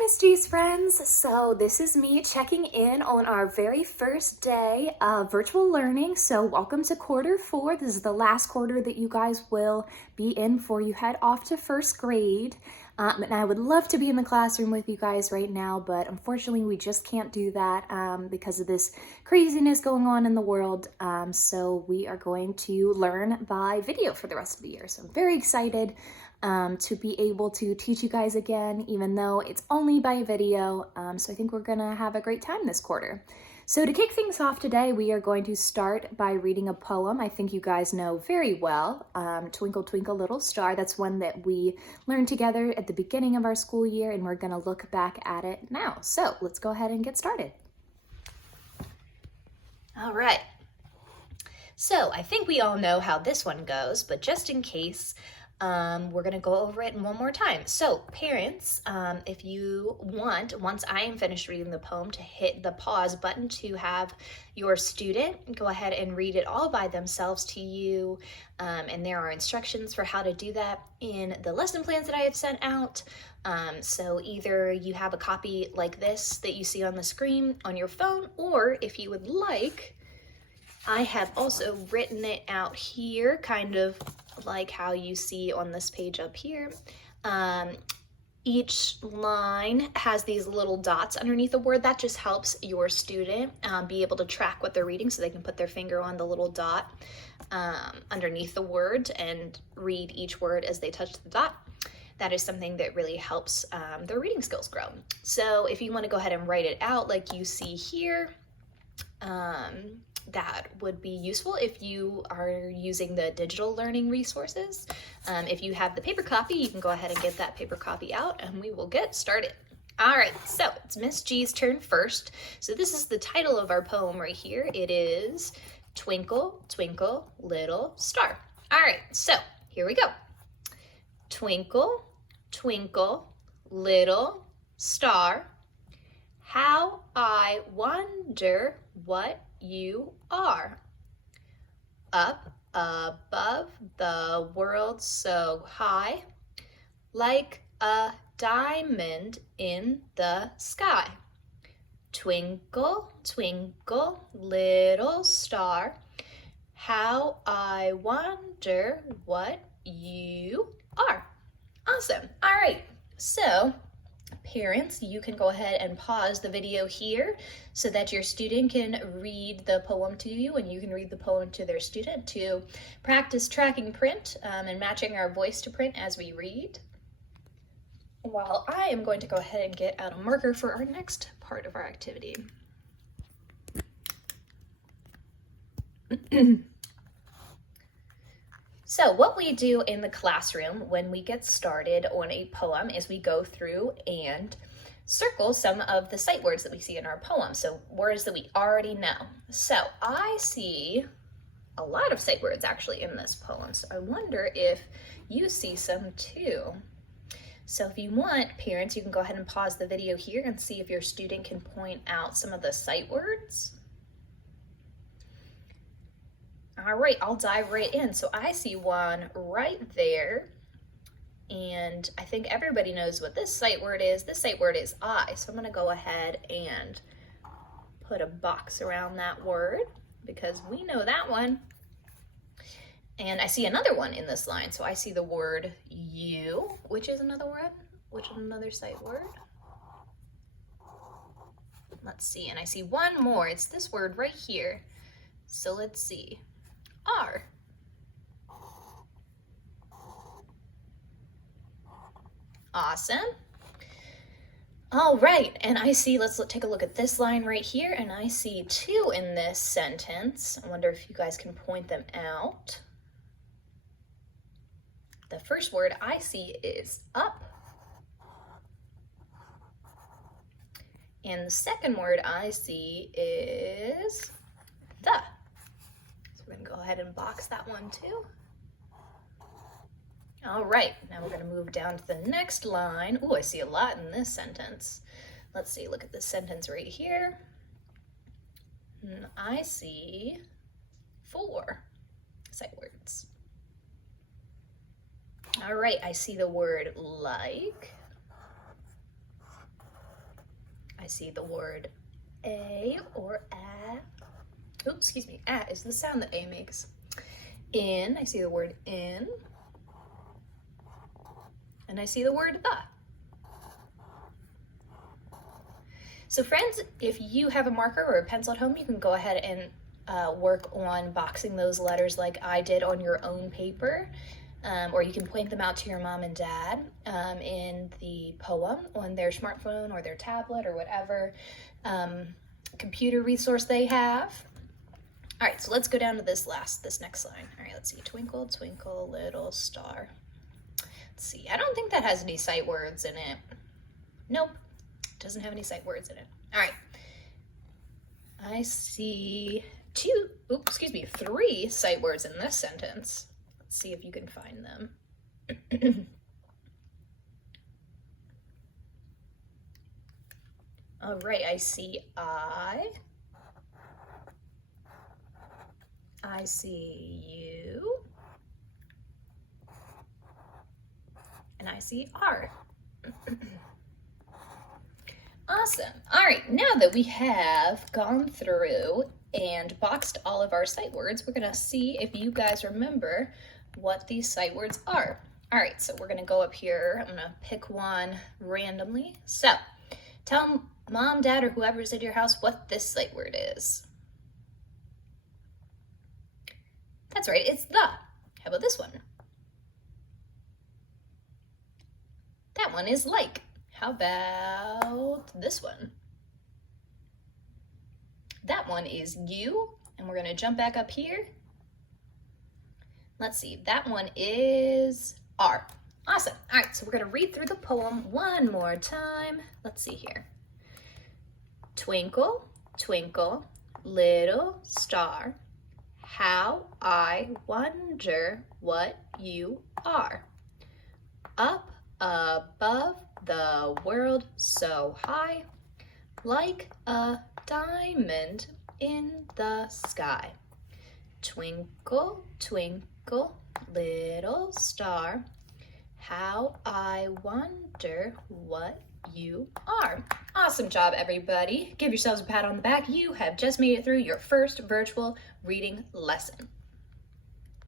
Miss G's friends. So this is me checking in on our very first day of virtual learning. So welcome to quarter 4. This is the last quarter that you guys will be in before you head off to first grade. And I would love to be in the classroom with you guys right now, but unfortunately we just can't do that because of this craziness going on in the world. So we are going to learn by video for the rest of the year. So I'm very excited to be able to teach you guys again, even though it's only by video. So I think we're gonna have a great time this quarter. So to kick things off today, we are going to start by reading a poem I think you guys know very well, Twinkle Twinkle Little Star. That's one that we learned together at the beginning of our school year, and we're gonna look back at it now. So let's go ahead and get started. All right. So I think we all know how this one goes, but just in case, we're gonna go over it one more time. So parents, if you want, once I am finished reading the poem, to hit the pause button to have your student go ahead and read it all by themselves to you. And there are instructions for how to do that in the lesson plans that I have sent out. So either you have a copy like this that you see on the screen on your phone, or if you would like, I have also written it out here, kind of like how you see on this page up here. Each line has these little dots underneath the word. That just helps your student be able to track what they're reading, so they can put their finger on the little dot underneath the word and read each word as they touch the dot. That is something that really helps their reading skills grow. So if you want to go ahead and write it out like you see here, that would be useful if you are using the digital learning resources. If you have the paper copy, you can go ahead and get that paper copy out and we will get started. All right, so it's Miss G's turn first. So this is the title of our poem right here. It is Twinkle, Twinkle, Little Star. All right, so here we go. Twinkle, twinkle, little star, how I wonder what you are. Up above the world so high, like a diamond in the sky. Twinkle, twinkle, little star, how I wonder what you are. Awesome. All right. So parents, you can go ahead and pause the video here so that your student can read the poem to you and you can read the poem to their student to practice tracking print and matching our voice to print as we read. While I am going to go ahead and get out a marker for our next part of our activity. So what we do in the classroom when we get started on a poem is we go through and circle some of the sight words that we see in our poem. So words that we already know. So I see a lot of sight words actually in this poem. So I wonder if you see some too. So if you want, parents, you can go ahead and pause the video here and see if your student can point out some of the sight words. All right, I'll dive right in. So I see one right there, and I think everybody knows what this sight word is. This sight word is I. So I'm gonna go ahead and put a box around that word because we know that one. And I see another one in this line. So I see the word you, which is another word, which is another sight word. Let's see, and I see one more. It's this word right here. So let's see. R. Awesome. All right, and I see, let's take a look at this line right here, and I see two in this sentence. I wonder if you guys can point them out. The first word I see is up. And the second word I see is the. We're gonna go ahead and box that one too. All right, now we're gonna move down to the next line. Oh, I see a lot in this sentence. Let's see, look at this sentence right here. And I see 4 sight words. All right, I see the word like. see the word a or a. Oops, excuse me. A is the sound that A makes. In, I see the word in. And I see the word the. So friends, if you have a marker or a pencil at home, you can go ahead and work on boxing those letters like I did on your own paper. Or you can point them out to your mom and dad in the poem on their smartphone or their tablet or whatever computer resource they have. All right, so let's go down to this next line. All right, let's see. Twinkle, twinkle, little star. Let's see. I don't think that has any sight words in it. Nope, doesn't have any sight words in it. All right. I see three sight words in this sentence. Let's see if you can find them. All right, I see I see you, and I see R. Awesome. All right, now that we have gone through and boxed all of our sight words, we're gonna see if you guys remember what these sight words are. All right, so we're gonna go up here. I'm gonna pick one randomly. So tell mom, dad, or whoever's at your house what this sight word is. That's right, it's the. How about this one? That one is like. How about this one? That one is you, and we're gonna jump back up here. Let's see, that one is R. Awesome. All right, so we're gonna read through the poem one more time. Let's see here. Twinkle, twinkle, little star, how I wonder what you are. Up above the world so high, like a diamond in the sky. Twinkle, twinkle, little star, how I wonder what you are. Awesome job, everybody. Give yourselves a pat on the back. You have just made it through your first virtual reading lesson.